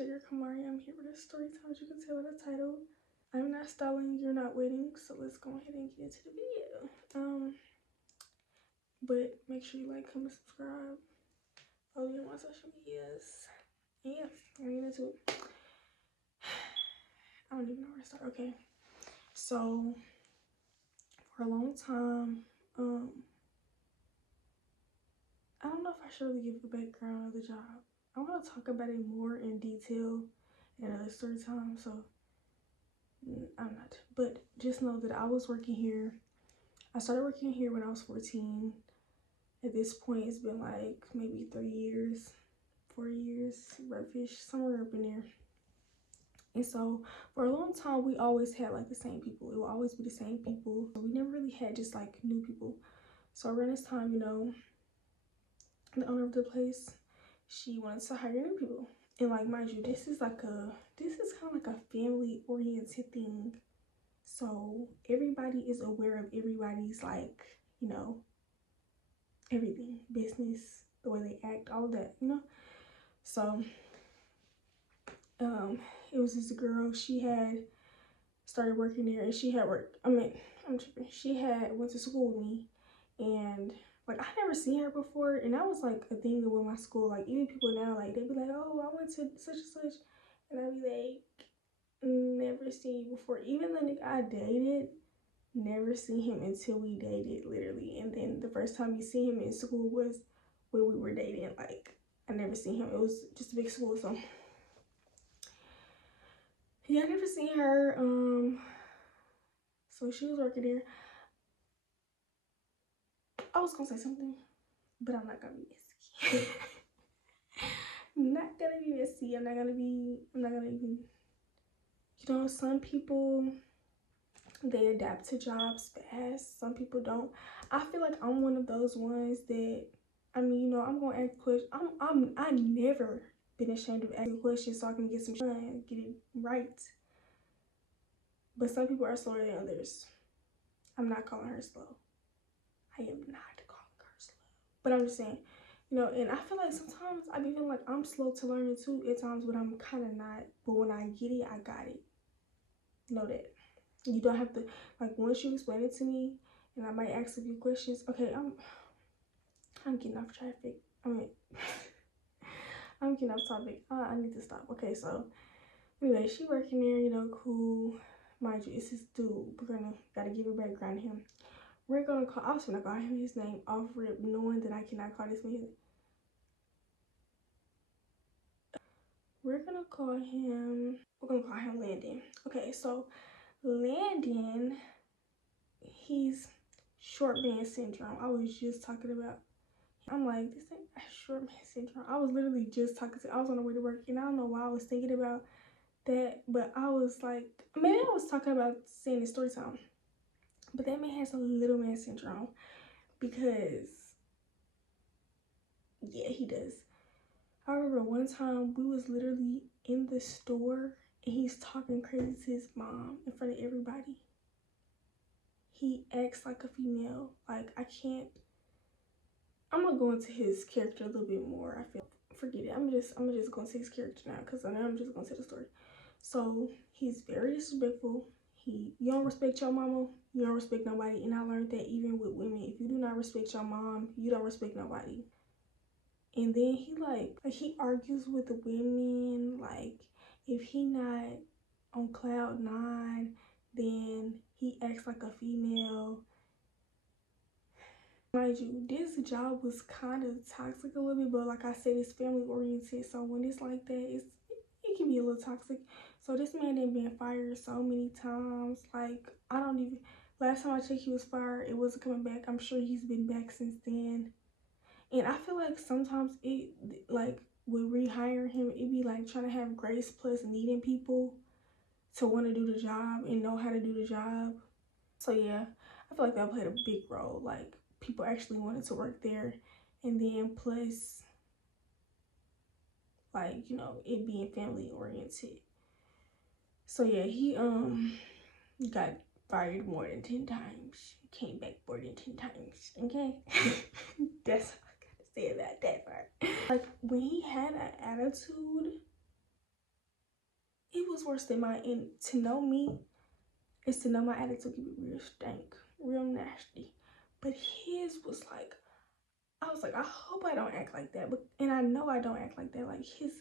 It's your Ky'mari. I'm here with a story time, as you can tell by the title. I'm not stalling, you're not waiting, so let's go ahead and get into the video. But make sure you like, comment, subscribe, follow me on my social medias. And yeah, I'm gonna get into it. I don't even know where to start. Okay, so for a long time, I don't know if I should really give the background of the job. I want to talk about it more in detail in another story time, so I'm not. But just know that I was working here. I started working here when I was 14. At this point, it's been like maybe 3 years, 4 years, roughish, somewhere up in there. And so for a long time, we always had like the same people. It will always be the same people. We never really had just like new people. So around this time, the owner of the place, she wanted to hire new people. And like, mind you, this is kind of like a family oriented thing. So everybody is aware of everybody's like, everything, business, the way they act, all of that, So it was this girl, she had started working there, and she had worked, I'm tripping, she had went to school with me, and like I never seen her before, and that was like a thing with my school. Like even people now, like they'd be like, oh, I went to such and such, and I'd be like, never seen you before. Even the nigga I dated, never seen him until we dated, literally. And then the first time you see him in school was when we were dating. Like I never seen him. It was just a big school, so yeah, I never seen her. So she was working there. I was gonna say something, but I'm not gonna be messy. Not gonna be messy. I'm not gonna even, some people, they adapt to jobs fast. Some people don't. I feel like I'm one of those ones that, I'm gonna ask questions. I never been ashamed of asking questions so I can get some done, get it right. But some people are slower than others. I'm not calling her slow. I am not calling her slow. But I'm just saying, and I feel like sometimes I be feeling like I'm slow to learn it too at times, but I'm kind of not. But when I get it, I got it. Know that. You don't have to, like, once you explain it to me, and I might ask a few questions. Okay, I'm getting off traffic. I'm getting off topic. I need to stop. Okay, so anyway, she working there, cool. Mind you, it's this dude. Gotta give a background to him. We're gonna call, I was gonna call him his name off rip, knowing that I cannot call this man. We're gonna call him Landon. Okay, so Landon, he's short man syndrome. I was just talking about. I'm like, this ain't short man syndrome. I was literally just I was on the way to work, and I don't know why I was thinking about that, but I was like, maybe I was talking about saying the story time. But that man has a little man syndrome because, yeah, he does. I remember one time we was literally in the store and he's talking crazy to his mom in front of everybody. He acts like a female. Like, I'm gonna go into his character a little bit more. I feel, forget it. I'm just gonna say his character now because I know I'm just gonna say the story. So he's very disrespectful. You don't respect your mama, you don't respect nobody. And I learned that even with women, if you do not respect your mom, you don't respect nobody. And then he argues with the women. Like, if he not on cloud 9, then he acts like a female. Mind you, this job was kind of toxic a little bit, but like I said, it's family oriented. So when it's like that, it can be a little toxic. So this man done been fired so many times. Like, last time I checked, he was fired. It wasn't coming back. I'm sure he's been back since then. And I feel like sometimes with rehiring him, it be like trying to have grace plus needing people to want to do the job and know how to do the job. So yeah, I feel like that played a big role. Like, people actually wanted to work there, and then plus, like, it being family oriented. So yeah, he got fired more than 10 times. Came back more than 10 times. Okay, that's all I gotta say about that part. Like, when he had an attitude, it was worse than mine. And to know me is to know my attitude can be real stank, real nasty. But his was like, I was like, I hope I don't act like that. But and I know I don't act like that. Like his,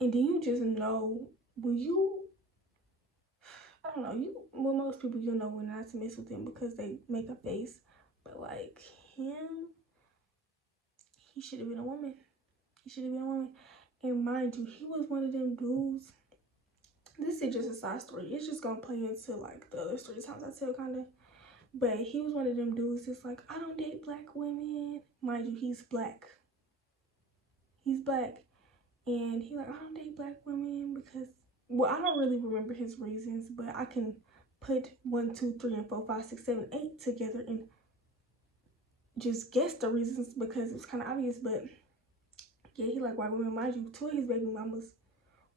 and then you just know when you, I don't know, you, well, most people you know when not to mess with them because they make a face. But like him, he should have been a woman. He should have been a woman. And mind you, he was one of them dudes. This is just a side story. It's just gonna play into like the other story times I tell, kind of. But he was one of them dudes that's like, I don't date black women. Mind you, he's black. He's black. And he like, I don't date black women because, well, I don't really remember his reasons, but I can put 1, 2, 3, and 4, 5, 6, 7, 8 together and just guess the reasons because it's kind of obvious. But yeah, he like white women. Mind you, 2 of his baby mamas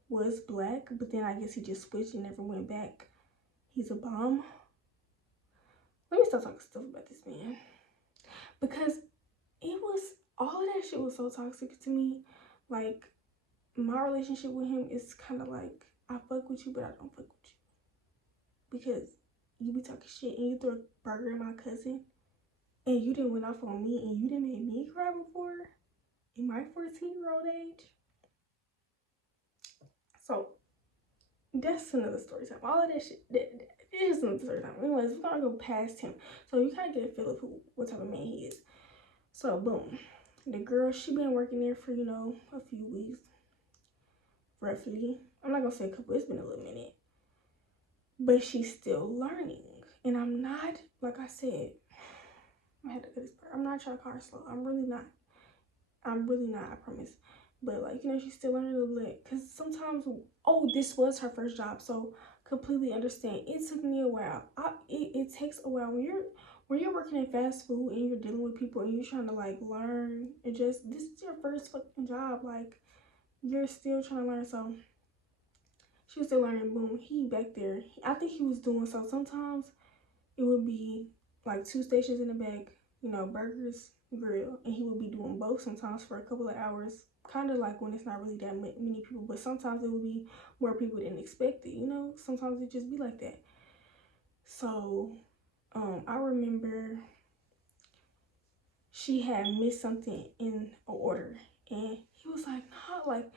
was black, but then I guess he just switched and never went back. He's a bomb. Let me stop talking stuff about this man because it was, all of that shit was so toxic to me. Like, my relationship with him is kind of like, I fuck with you, but I don't fuck with you. Because you be talking shit and you threw a burger at my cousin and you didn't went off on me and you didn't make me cry before in my 14-year-old age. So, that's another story time. All of that shit, that is another story time. Anyways, we're gonna go past him. So you kind of get a feel of what type of man he is. So, boom. The girl, she been working there for, a few weeks. Roughly. I'm not gonna say a couple, it's been a little minute. But she's still learning. And I'm not, like I said, I had to cut this part. I'm not trying to call her slow. I'm really not, I promise. But like, she's still learning a little bit. Because sometimes, this was her first job. So completely understand. It took me a while. It takes a while when you're working in fast food and you're dealing with people and you're trying to like learn and just, this is your first fucking job. Like, you're still trying to learn. So she was still learning. Boom, he back there. I think he was doing, so sometimes it would be like 2 stations in the back, burgers, grill, and he would be doing both sometimes for a couple of hours, kind of like when it's not really that many people, but sometimes it would be more people than expected, sometimes it just be like that. So I remember she had missed something in an order and he was like, no, like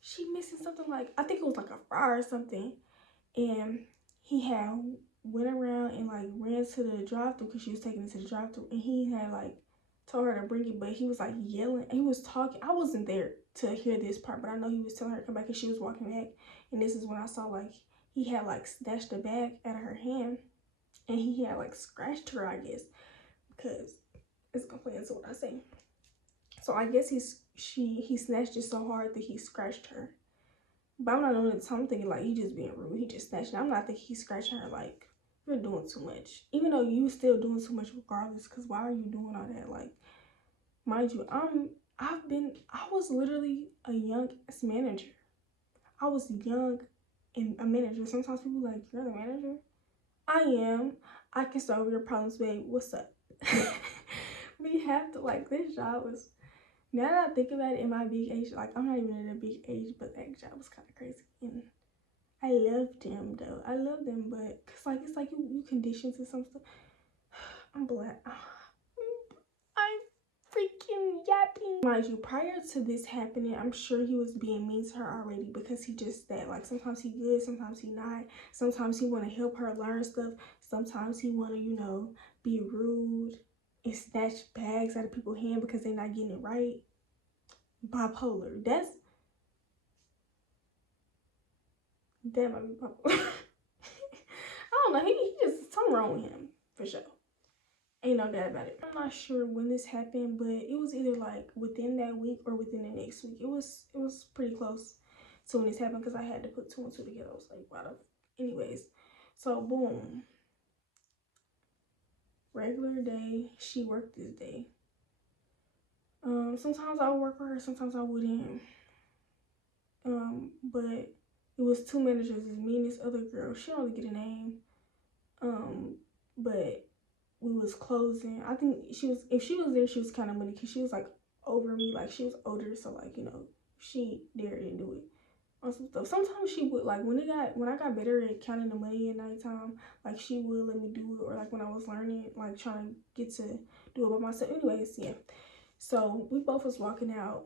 she missing something, like I think it was like a fry or something, and he had went around and like ran to the drive-thru because she was taking it to the drive-thru, and he had like told her to bring it, but he was like yelling and he was talking. I wasn't there to hear this part, but I know he was telling her to come back and she was walking back, and this is when I saw like he had like snatched the bag out of her hand and he had like scratched her, I guess, because it's gonna play into what I say. So I guess he snatched it so hard that he scratched her. But I'm not on it, so I'm thinking like he just being rude. He just snatched it. I'm not thinking he's scratching her like, you're doing too much. Even though you still doing too much regardless, because why are you doing all that? Like, mind you, I was literally a young manager. I was young and a manager. Sometimes people like, you're the manager? I am. I can solve your problems, babe. What's up? We have to, like, this job was, now that I think about it in my big age, like, I'm not even at a big age, but that job was kind of crazy. And I loved them, though. I love them, but, cause, like, it's like you conditioned to some stuff. I'm black. I'm freaking yapping. Mind you, prior to this happening, I'm sure he was being mean to her already because he just that. Like, sometimes he good, sometimes he not. Sometimes he want to help her learn stuff. Sometimes he want to, be rude and snatch bags out of people's hand because they're not getting it right. Bipolar. That might be bipolar. I don't know. He just, something wrong with him for sure. Ain't no doubt about it. I'm not sure when this happened, but it was either like within that week or within the next week. It was pretty close to when this happened because I had to put 2 and 2 together. I was like, wow. Anyways, so boom. Regular day. She worked this day. Sometimes I would work for her, sometimes I wouldn't. But it was 2 managers, it's me and this other girl. She don't really get a name. But we was closing. I think if she was there, she was kind of money because she was like over me, like she was older, so like, she dare didn't do it. on some stuff. Sometimes she would, like, when I got better at counting the money at nighttime, like, she would let me do it, or like when I was learning, like trying to get to do it by myself. Anyways, yeah. So we both was walking out,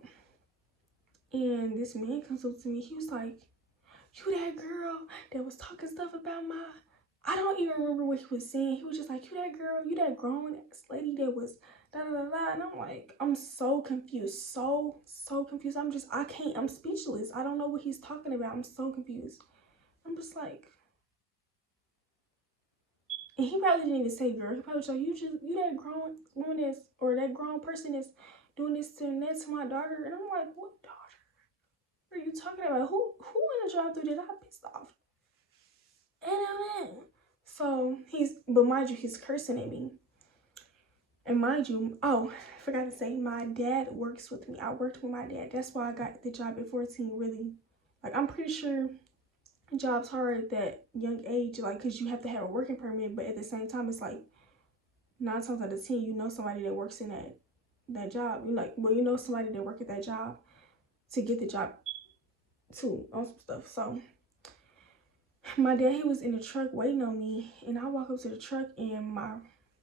and this man comes up to me. He was like, "You that girl that was talking stuff about my," I don't even remember what he was saying. He was just like, "You that girl, you that grown ass lady that was da da da da," and I'm like, I'm so confused, so confused. I'm speechless. I don't know what he's talking about. I'm so confused. I'm just like, and he probably didn't even say girl. He probably was like, you that grown woman that's, or that grown person that's doing this to my daughter," and I'm like, what daughter are you talking about? Who in the drive through that I pissed off? And so but mind you, he's cursing at me. And mind you, oh, I forgot to say, my dad works with me. I worked with my dad. That's why I got the job at 14, really. Like, I'm pretty sure jobs hard at that young age, like, because you have to have a working permit, but at the same time, it's like 9 times out of 10, you know somebody that works in that job. You like, well, you know somebody that work at that job to get the job too on some stuff. So my dad, he was in the truck waiting on me, and I walk up to the truck, and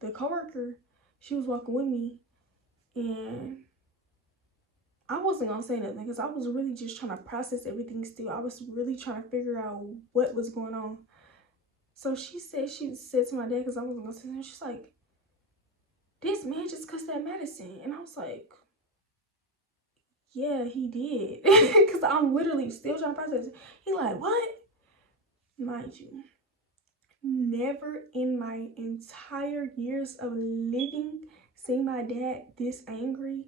the coworker, she was walking with me, and I wasn't gonna say nothing because I was really just trying to process everything still. I was really trying to figure out what was going on. So she said to my dad, because I wasn't gonna say anything, she's like, "This man just cussed at Madison," and I was like, "Yeah, he did," because I'm literally still trying to process it. He like, "What?" Mind you, never in my entire years of living seeing my dad this angry.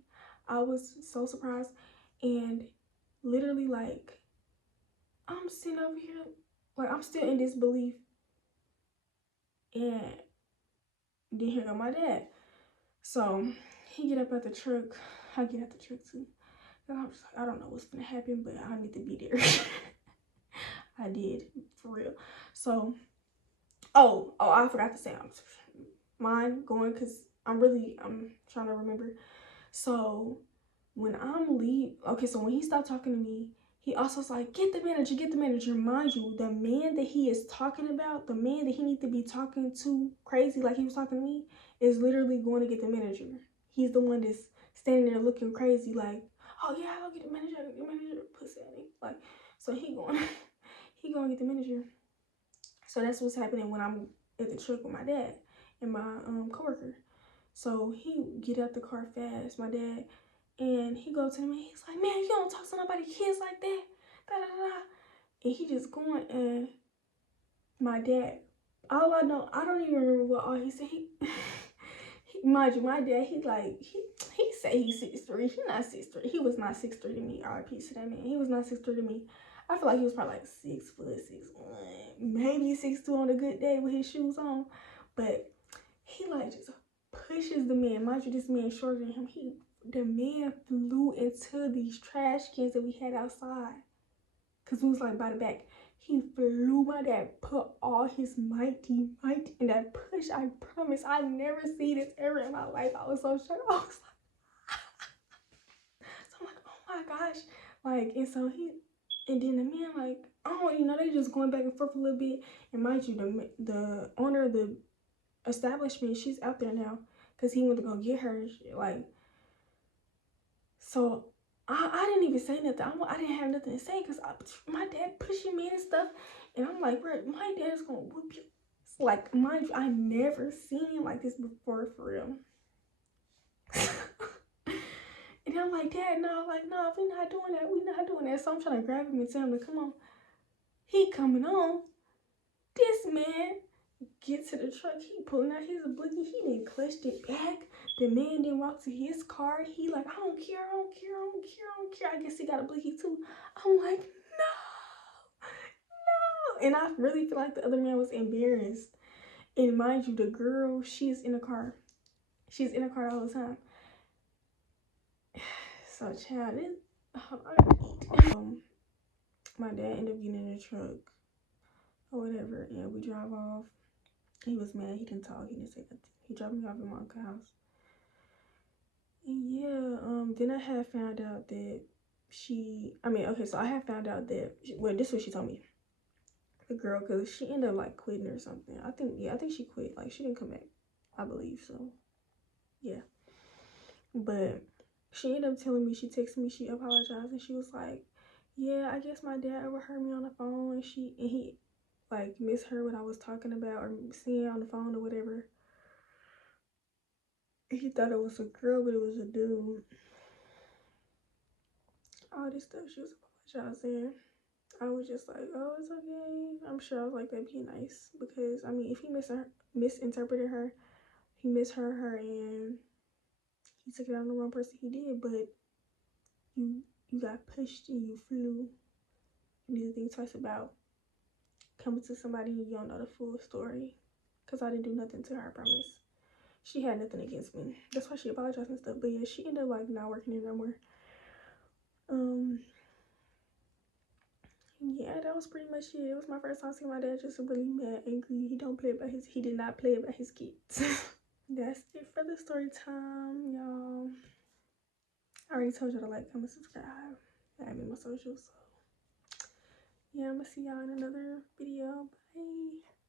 I was so surprised, and literally, like, I'm sitting over here, like, I'm still in disbelief, and then here go my dad. So he get up at the truck, I get at the truck too, and I was like, I don't know what's gonna happen, but I need to be there. I did, for real. So I forgot to say, mine going, because I'm trying to remember. So when so when he stopped talking to me, he also was like, get the manager, get the manager. Mind you, the man that he is talking about, the man that he needs to be talking to crazy like he was talking to me, is literally going to get the manager. He's the one that's standing there looking crazy like, oh yeah, I'll get the manager, pussy at me. Like, so he going he going to get the manager. So that's what's happening when I'm at the truck with my dad and my coworker. So he get out the car fast, my dad, and he goes to me. He's like, "Man, you don't talk to nobody kids like that." Da da da. And he just going, and my dad, all I know, I don't even remember what all he said. Mind you, my dad, he said he's 6'3". He not 6'3". He was not 6'3" to me. R.I.P. to that man. He was not 6'3" to me. I feel like he was probably like 6 foot, 6'1", maybe 6'2" on a good day with his shoes on. But he like just pushes the man. Mind you, this man is shorter than him. The man flew into these trash cans that we had outside, cause we was like by the back. He flew. My dad put all his might in that push. I promise, I never seen this ever in my life. I was so shocked. I was like, so I'm like, oh my gosh, like, and so and then the man, like, oh, they just going back and forth a little bit. And mind you, the owner of the establishment, she's out there now, cause he went to go get her. Like, so I didn't even say nothing. I didn't have nothing to say because my dad pushing me and stuff. And I'm like, bro, my dad's going to whoop you. It's like, mind you, I never seen him like this before, for real. And I'm like, Dad, no, we're not doing that. So I'm trying to grab him and tell him to come on. He coming on. This man get to the truck, he pulling out his blicky, he didn't clutched it back. The man didn't walk to his car. He like, I don't care. I guess he got a blicky too. I'm like, no. And I really feel like the other man was embarrassed. And mind you, the girl, she's in the car. She's in the car the whole time. So child, my dad ended up getting in the truck or whatever, and we drive off. He was mad. He didn't talk. He didn't say nothing. He dropped me off at my uncle's house. And yeah, then I had found out that okay, so I have found out that, well, this is what she told me. The girl, because she ended up like quitting or something. I think she quit. Like, she didn't come back, I believe. So, yeah. But she ended up telling me, she texted me, she apologized, and she was like, yeah, I guess my dad overheard me on the phone, and he like misheard what I was talking about or seeing on the phone or whatever. He thought it was a girl, but it was a dude. All this stuff, she was apologizing. I was just like, oh, it's okay. I'm sure I was like, that'd be nice. Because, I mean, if he misinterpreted her, he misheard her, and he took it on the wrong person, he did. But you got pushed and you flew. You need to think twice about coming to somebody and you don't know the full story. Because I didn't do nothing to her, I promise. She had nothing against me. That's why she apologized and stuff. But yeah, she ended up like not working there no more. Yeah, that was pretty much it. It was my first time seeing my dad just really mad, angry. He did not play about his kids. That's it for the story time, y'all. I already told y'all to like, comment, subscribe. Add me my socials. So yeah, I'm gonna see y'all in another video. Bye.